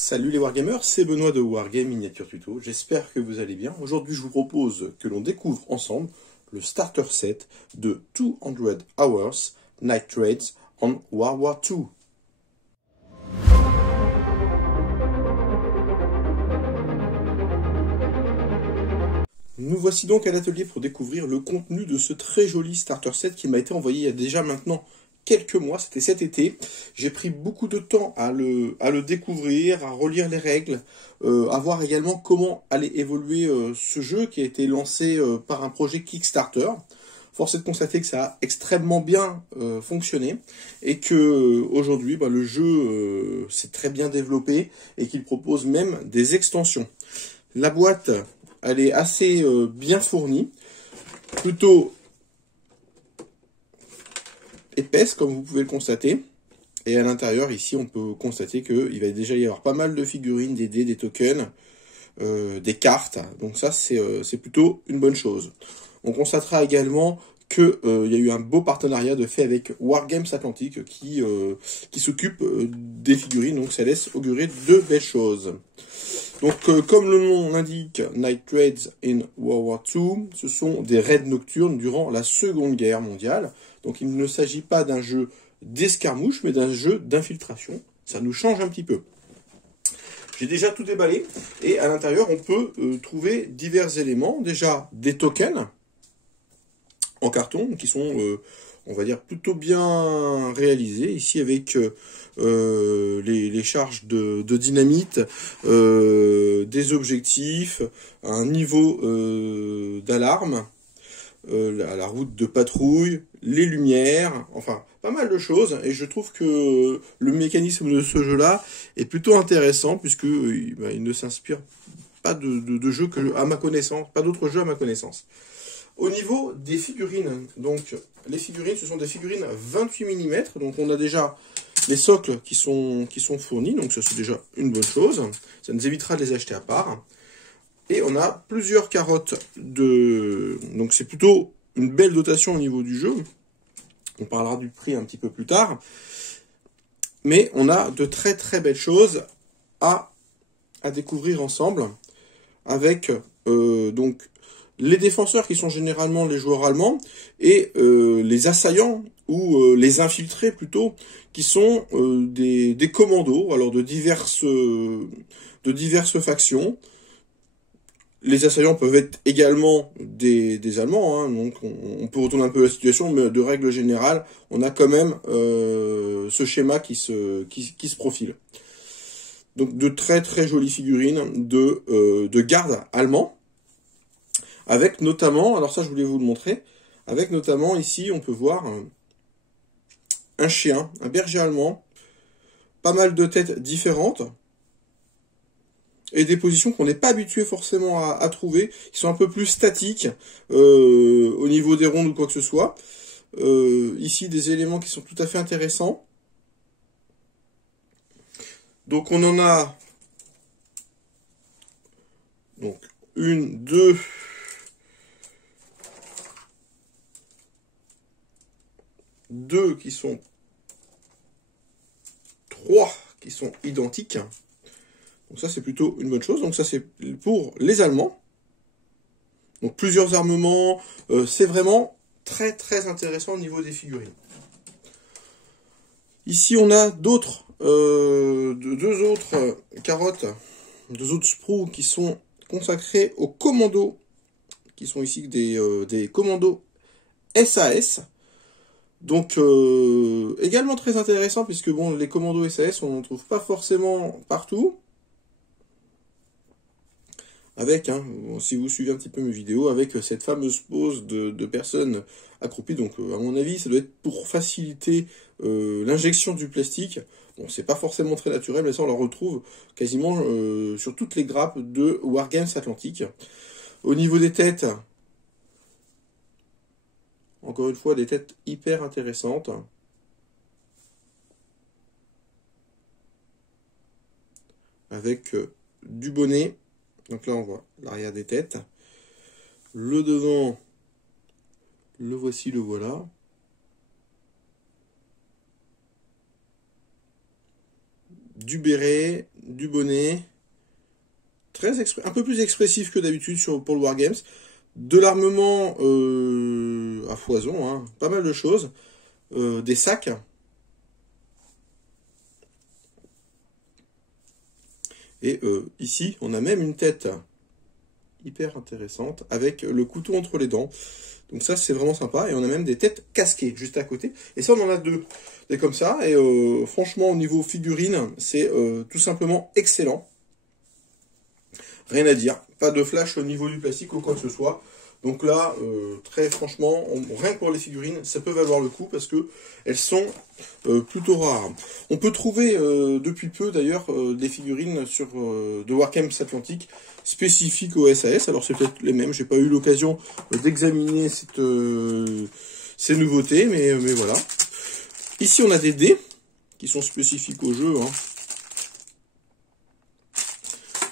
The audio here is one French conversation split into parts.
Salut les Wargamers, c'est Benoît de Wargame Miniature Tuto, j'espère que vous allez bien. Aujourd'hui je vous propose que l'on découvre ensemble le starter set de 200 Hours Night Trades on World War II. Nous voici donc à l'atelier pour découvrir le contenu de ce très joli starter set qui m'a été envoyé il y a déjà maintenant quelques mois, c'était cet été. J'ai pris beaucoup de temps à le découvrir, à relire les règles, à voir également comment allait évoluer ce jeu qui a été lancé par un projet Kickstarter. Force est de constater que ça a extrêmement bien fonctionné et que aujourd'hui le jeu s'est très bien développé et qu'il propose même des extensions. La boîte, elle est assez bien fournie, plutôt épaisse comme vous pouvez le constater. Et à l'intérieur ici on peut constater qu'il va déjà y avoir pas mal de figurines, des dés, des tokens, des cartes. Donc ça c'est plutôt une bonne chose. On constatera également qu'il y a eu un beau partenariat de fait avec Wargames Atlantique qui s'occupe des figurines. Donc ça laisse augurer de belles choses. Donc, comme le nom l'indique, Night Trades in World War II, ce sont des raids nocturnes durant la Seconde Guerre mondiale. Donc, il ne s'agit pas d'un jeu d'escarmouche, mais d'un jeu d'infiltration. Ça nous change un petit peu. J'ai déjà tout déballé, et à l'intérieur, on peut trouver divers éléments. Déjà, des tokens en carton, qui sont, on va dire, plutôt bien réalisés. Ici, avec les charges de dynamite, des objectifs, un niveau d'alarme, la route de patrouille, les lumières, enfin pas mal de choses. Et je trouve que le mécanisme de ce jeu-là est plutôt intéressant puisque il ne s'inspire pas de jeux que, à ma connaissance, pas d'autres jeux à ma connaissance. Au niveau des figurines, donc les figurines, ce sont des figurines 28 mm, donc on a déjà les socles qui sont fournis, donc ça c'est déjà une bonne chose. Ça nous évitera de les acheter à part. Et on a plusieurs carottes de... Donc c'est plutôt une belle dotation au niveau du jeu. On parlera du prix un petit peu plus tard. Mais on a de très très belles choses à découvrir ensemble. Avec donc les défenseurs qui sont généralement les joueurs allemands et les assaillants ou les infiltrés plutôt qui sont des commandos alors de diverses factions. Les assaillants peuvent être également des Allemands, hein, donc on peut retourner un peu la situation, mais de règle générale, on a quand même ce schéma qui se profile. Donc de très très jolies figurines de gardes allemands. Avec notamment, alors ça je voulais vous le montrer, avec notamment ici on peut voir un chien, un berger allemand, pas mal de têtes différentes, et des positions qu'on n'est pas habitué forcément à trouver, qui sont un peu plus statiques au niveau des rondes ou quoi que ce soit. Ici des éléments qui sont tout à fait intéressants. Donc on en a donc une, deux... Deux qui sont... Trois qui sont identiques. Donc ça c'est plutôt une bonne chose. Donc ça c'est pour les Allemands. Donc plusieurs armements. C'est vraiment très très intéressant au niveau des figurines. Ici on a d'autres... deux autres carottes. Deux autres sprouts qui sont consacrés aux commandos. Qui sont ici des commandos SAS. Donc également très intéressant puisque bon les commandos SAS on n'en trouve pas forcément partout. Avec, bon, si vous suivez un petit peu mes vidéos, avec cette fameuse pose de personnes accroupies. Donc à mon avis ça doit être pour faciliter l'injection du plastique. Bon c'est pas forcément très naturel mais ça on le retrouve quasiment sur toutes les grappes de Wargames Atlantique. Au niveau des têtes, encore une fois, des têtes hyper intéressantes. Avec du bonnet. Donc là, on voit l'arrière des têtes. Le devant, le voici, le voilà. Du béret, du bonnet, un peu plus expressif que d'habitude pour le Wargames, de l'armement à foison, hein, pas mal de choses, des sacs, et ici on a même une tête hyper intéressante avec le couteau entre les dents. Donc ça c'est vraiment sympa, et on a même des têtes casquées juste à côté, et ça on en a deux, des comme ça, et franchement au niveau figurine c'est tout simplement excellent, rien à dire, pas de flash au niveau du plastique ou quoi que ce soit. Donc là, très franchement, rien que pour les figurines, ça peut valoir le coup parce que elles sont plutôt rares. On peut trouver depuis peu d'ailleurs des figurines de Wargames Atlantique spécifiques au SAS. Alors c'est peut-être les mêmes, j'ai pas eu l'occasion d'examiner ces nouveautés, mais voilà. Ici on a des dés qui sont spécifiques au jeu, hein.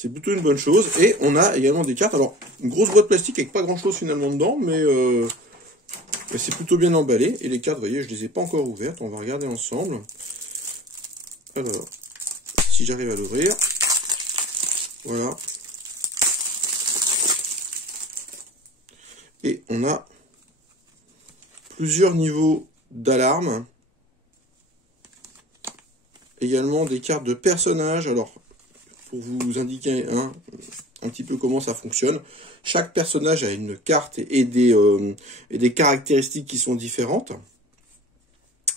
C'est plutôt une bonne chose. Et on a également des cartes. Alors, une grosse boîte plastique avec pas grand chose finalement dedans, mais c'est plutôt bien emballé. Et les cartes, vous voyez, je les ai pas encore ouvertes. On va regarder ensemble. Alors, si j'arrive à l'ouvrir. Voilà. Et on a plusieurs niveaux d'alarme. Également des cartes de personnages. Alors, pour vous indiquer un petit peu comment ça fonctionne. Chaque personnage a une carte et des caractéristiques qui sont différentes,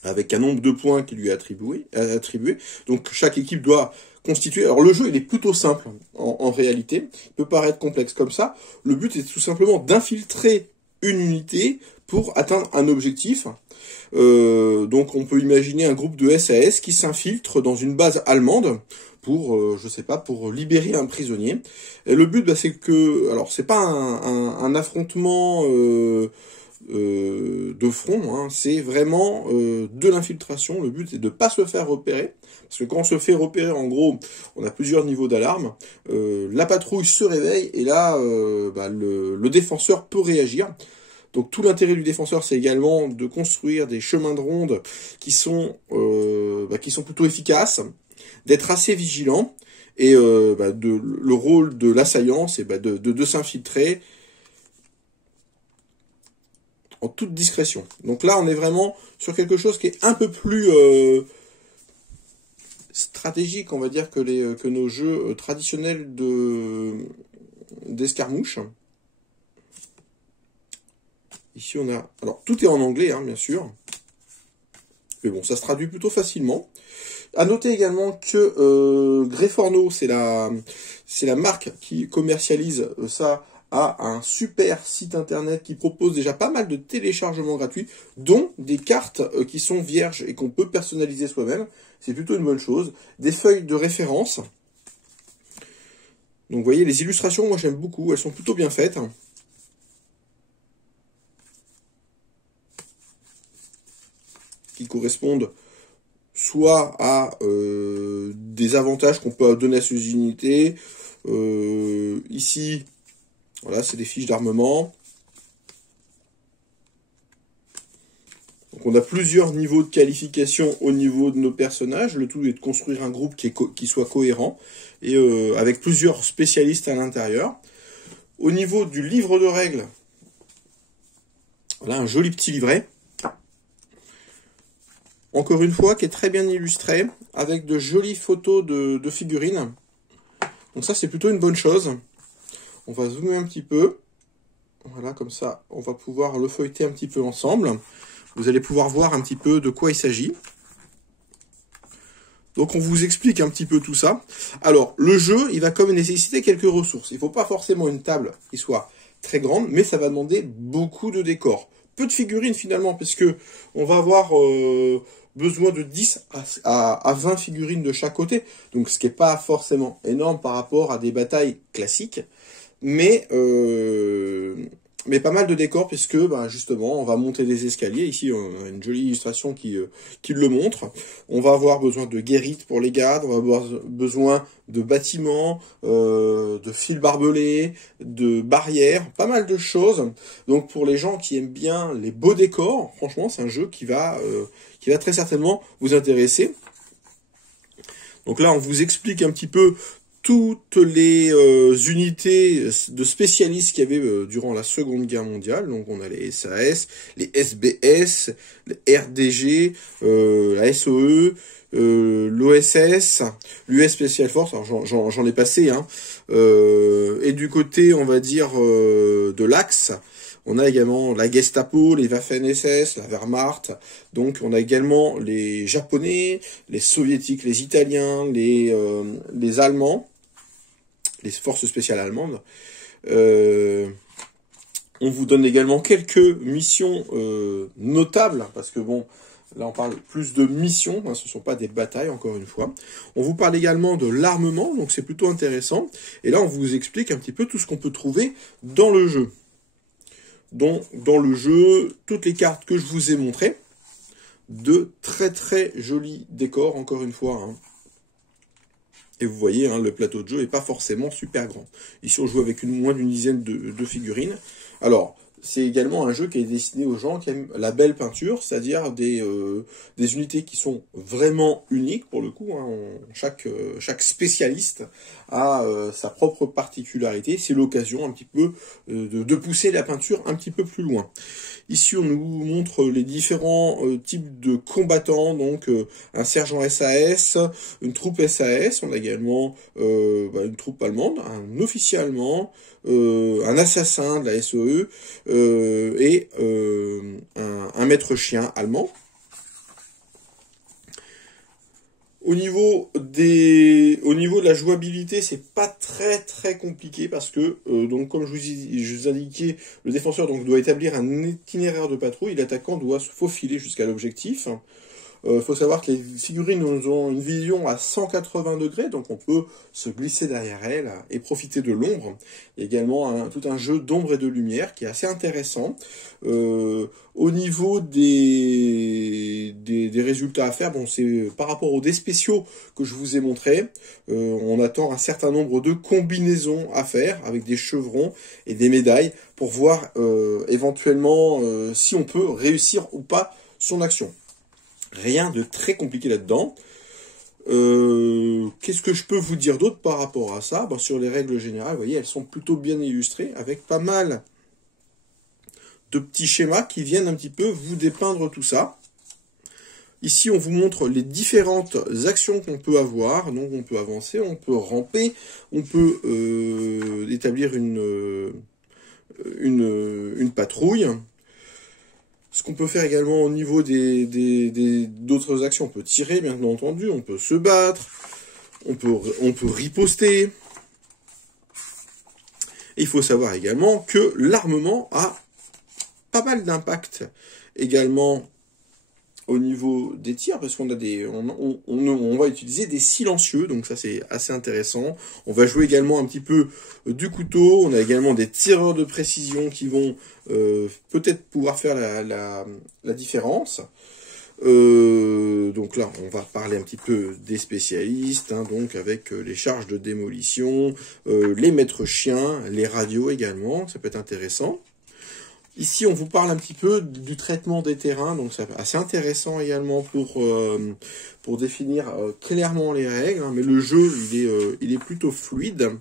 avec un nombre de points qui lui est attribué. Donc chaque équipe doit constituer... Alors le jeu il est plutôt simple en réalité, il peut paraître complexe comme ça. Le but est tout simplement d'infiltrer une unité pour atteindre un objectif. Donc on peut imaginer un groupe de SAS qui s'infiltre dans une base allemande pour, je sais pas, pour libérer un prisonnier. Et le but, c'est que, alors c'est pas un affrontement de front, hein, c'est vraiment de l'infiltration. Le but est de pas se faire repérer, parce que quand on se fait repérer, en gros, on a plusieurs niveaux d'alarme. La patrouille se réveille et là, le défenseur peut réagir. Donc tout l'intérêt du défenseur, c'est également de construire des chemins de ronde qui sont plutôt efficaces, d'être assez vigilant, et le rôle de l'assaillant, c'est de s'infiltrer en toute discrétion. Donc là, on est vraiment sur quelque chose qui est un peu plus stratégique, on va dire, que nos jeux traditionnels d'escarmouche. Ici, on a... Alors, tout est en anglais, hein, bien sûr. Mais bon, ça se traduit plutôt facilement. À noter également que Greyforno, c'est la marque qui commercialise ça, a un super site internet qui propose déjà pas mal de téléchargements gratuits, dont des cartes qui sont vierges et qu'on peut personnaliser soi-même. C'est plutôt une bonne chose. Des feuilles de référence. Donc vous voyez, les illustrations, moi j'aime beaucoup, elles sont plutôt bien faites. Qui correspondent soit à des avantages qu'on peut donner à ces unités. Ici, voilà, c'est des fiches d'armement. Donc on a plusieurs niveaux de qualification au niveau de nos personnages. Le tout est de construire un groupe qui soit cohérent et avec plusieurs spécialistes à l'intérieur. Au niveau du livre de règles, voilà un joli petit livret. Encore une fois, qui est très bien illustré, avec de jolies photos de figurines. Donc ça, c'est plutôt une bonne chose. On va zoomer un petit peu. Voilà, comme ça, on va pouvoir le feuilleter un petit peu ensemble. Vous allez pouvoir voir un petit peu de quoi il s'agit. Donc on vous explique un petit peu tout ça. Alors, le jeu, il va quand même nécessiter quelques ressources. Il ne faut pas forcément une table qui soit très grande, mais ça va demander beaucoup de décors. Peu de figurines finalement, parce que on va avoir besoin de 10 à 20 figurines de chaque côté. Donc ce qui n'est pas forcément énorme par rapport à des batailles classiques. Mais pas mal de décors, puisque justement on va monter des escaliers. Ici on a une jolie illustration qui le montre. On va avoir besoin de guérites pour les gardes, on va avoir besoin de bâtiments, de fils barbelés, de barrières, pas mal de choses. Donc pour les gens qui aiment bien les beaux décors, franchement c'est un jeu qui va très certainement vous intéresser. Donc là, on vous explique un petit peu toutes les unités de spécialistes qu'il y avait durant la Seconde Guerre mondiale. Donc on a les SAS, les SBS, les RDG, la SOE, l'OSS, l'US Special Force, alors j'en ai passé, hein. Et du côté, on va dire, de l'Axe, on a également la Gestapo, les Waffen-SS, la Wehrmacht. Donc on a également les Japonais, les Soviétiques, les Italiens, les Allemands, les forces spéciales allemandes. On vous donne également quelques missions notables, parce que bon, là on parle plus de missions, hein, ce ne sont pas des batailles, encore une fois. On vous parle également de l'armement, donc c'est plutôt intéressant. Et là on vous explique un petit peu tout ce qu'on peut trouver dans le jeu. Dans le jeu, toutes les cartes que je vous ai montrées, de très très jolis décors, encore une fois, hein. Et vous voyez, hein, le plateau de jeu n'est pas forcément super grand. Ici, on joue avec moins d'une dizaine de figurines. Alors, c'est également un jeu qui est destiné aux gens qui aiment la belle peinture, c'est-à-dire des unités qui sont vraiment uniques, pour le coup. Hein. Chaque spécialiste a sa propre particularité. C'est l'occasion un petit peu de pousser la peinture un petit peu plus loin. Ici, on nous montre les différents types de combattants, donc un sergent SAS, une troupe SAS, on a également une troupe allemande, un officier allemand, un assassin de la SOE et un maître chien allemand. Au niveau de la jouabilité, c'est pas très très compliqué parce que donc comme je vous indiquais, le défenseur donc doit établir un itinéraire de patrouille, l'attaquant doit se faufiler jusqu'à l'objectif. Faut savoir que les figurines ont une vision à 180 degrés, donc on peut se glisser derrière elles et profiter de l'ombre. Il y a également tout un jeu d'ombre et de lumière qui est assez intéressant. Au niveau des résultats à faire, bon, c'est par rapport aux dés spéciaux que je vous ai montré, on attend un certain nombre de combinaisons à faire avec des chevrons et des médailles pour voir éventuellement si on peut réussir ou pas son action. Rien de très compliqué là-dedans. Qu'est-ce que je peux vous dire d'autre par rapport à ça? Sur les règles générales, vous voyez, elles sont plutôt bien illustrées, avec pas mal de petits schémas qui viennent un petit peu vous dépeindre tout ça. Ici, on vous montre les différentes actions qu'on peut avoir. Donc, on peut avancer, on peut ramper, on peut établir une patrouille. Ce qu'on peut faire également au niveau d'autres actions, on peut tirer, bien entendu, on peut se battre, on peut riposter. Et il faut savoir également que l'armement a pas mal d'impact également au niveau des tirs, parce qu'on a on va utiliser des silencieux, donc ça c'est assez intéressant. On va jouer également un petit peu du couteau, on a également des tireurs de précision qui vont peut-être pouvoir faire la différence. Donc là, on va parler un petit peu des spécialistes, hein, donc avec les charges de démolition, les maîtres chiens, les radios également, ça peut être intéressant. Ici, on vous parle un petit peu du traitement des terrains, donc c'est assez intéressant également pour définir clairement les règles, hein, mais le jeu, il est plutôt fluide.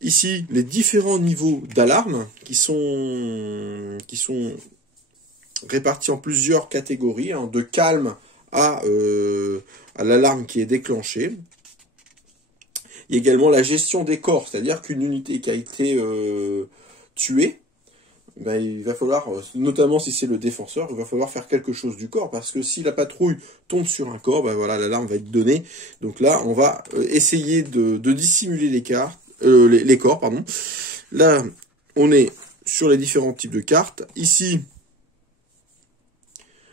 Ici, les différents niveaux d'alarme qui sont répartis en plusieurs catégories, hein, de calme à l'alarme qui est déclenchée. Il y a également la gestion des corps, c'est-à-dire qu'une unité qui a été tuée, ben, il va falloir, notamment si c'est le défenseur, il va falloir faire quelque chose du corps, parce que si la patrouille tombe sur un corps, ben voilà, l'alarme va être donnée. Donc là, on va essayer de dissimuler les corps, pardon. Là, on est sur les différents types de cartes. Ici,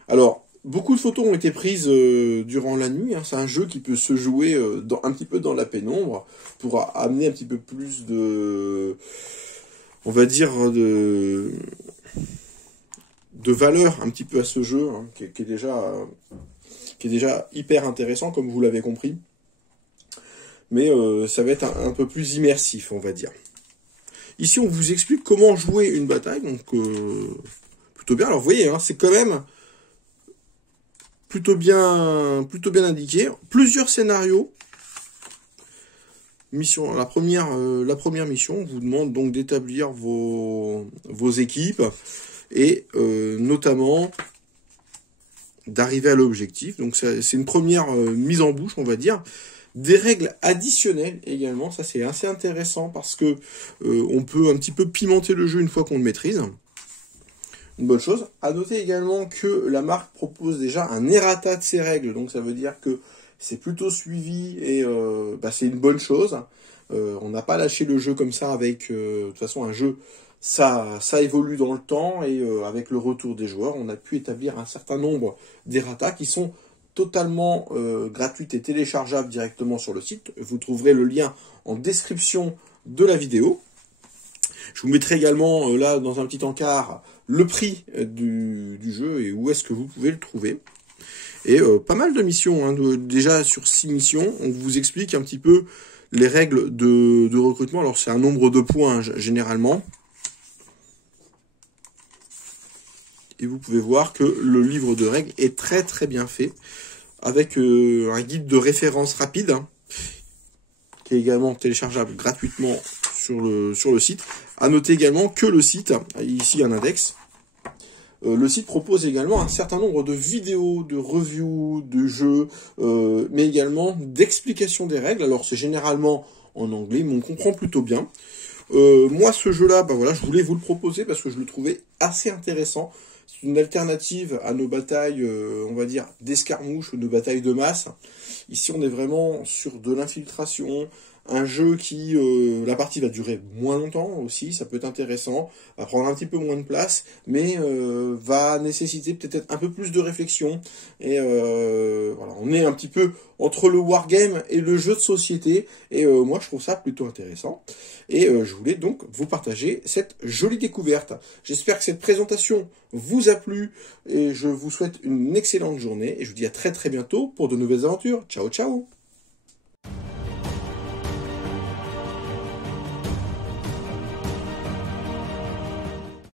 alors, beaucoup de photos ont été prises durant la nuit. Hein. C'est un jeu qui peut se jouer un petit peu dans la pénombre pour amener un petit peu plus de... on va dire de valeur un petit peu à ce jeu, hein, qui est déjà hyper intéressant, comme vous l'avez compris. Mais ça va être un peu plus immersif, on va dire. Ici, on vous explique comment jouer une bataille, donc plutôt bien. Alors, vous voyez, hein, c'est quand même plutôt bien indiqué. Plusieurs scénarios. La première mission vous demande donc d'établir vos équipes et notamment d'arriver à l'objectif. Donc c'est une première mise en bouche, on va dire. Des règles additionnelles également, ça c'est assez intéressant parce que on peut un petit peu pimenter le jeu une fois qu'on le maîtrise. Une bonne chose. À noter également que la marque propose déjà un errata de ses règles, donc ça veut dire que c'est plutôt suivi et c'est une bonne chose. On n'a pas lâché le jeu comme ça avec, de toute façon, un jeu, ça évolue dans le temps et avec le retour des joueurs, on a pu établir un certain nombre d'errata qui sont totalement gratuites et téléchargeables directement sur le site. Vous trouverez le lien en description de la vidéo. Je vous mettrai également là dans un petit encart le prix du jeu et où est-ce que vous pouvez le trouver. Et pas mal de missions, hein, déjà sur 6 missions, on vous explique un petit peu les règles de recrutement. Alors c'est un nombre de points généralement. Et vous pouvez voir que le livre de règles est très très bien fait, avec un guide de référence rapide, hein, qui est également téléchargeable gratuitement sur le site. À noter également que le site, ici un index, le site propose également un certain nombre de vidéos, de reviews, de jeux, mais également d'explications des règles. Alors c'est généralement en anglais, mais on comprend plutôt bien. Moi ce jeu-là, voilà, je voulais vous le proposer parce que je le trouvais assez intéressant. C'est une alternative à nos batailles, on va dire, d'escarmouches ou de batailles de masse. Ici on est vraiment sur de l'infiltration. Un jeu qui, la partie va durer moins longtemps aussi, ça peut être intéressant, va prendre un petit peu moins de place, mais va nécessiter peut-être un peu plus de réflexion. Et voilà, on est un petit peu entre le wargame et le jeu de société, et moi je trouve ça plutôt intéressant. Et je voulais donc vous partager cette jolie découverte. J'espère que cette présentation vous a plu, et je vous souhaite une excellente journée, et je vous dis à très très bientôt pour de nouvelles aventures. Ciao ciao!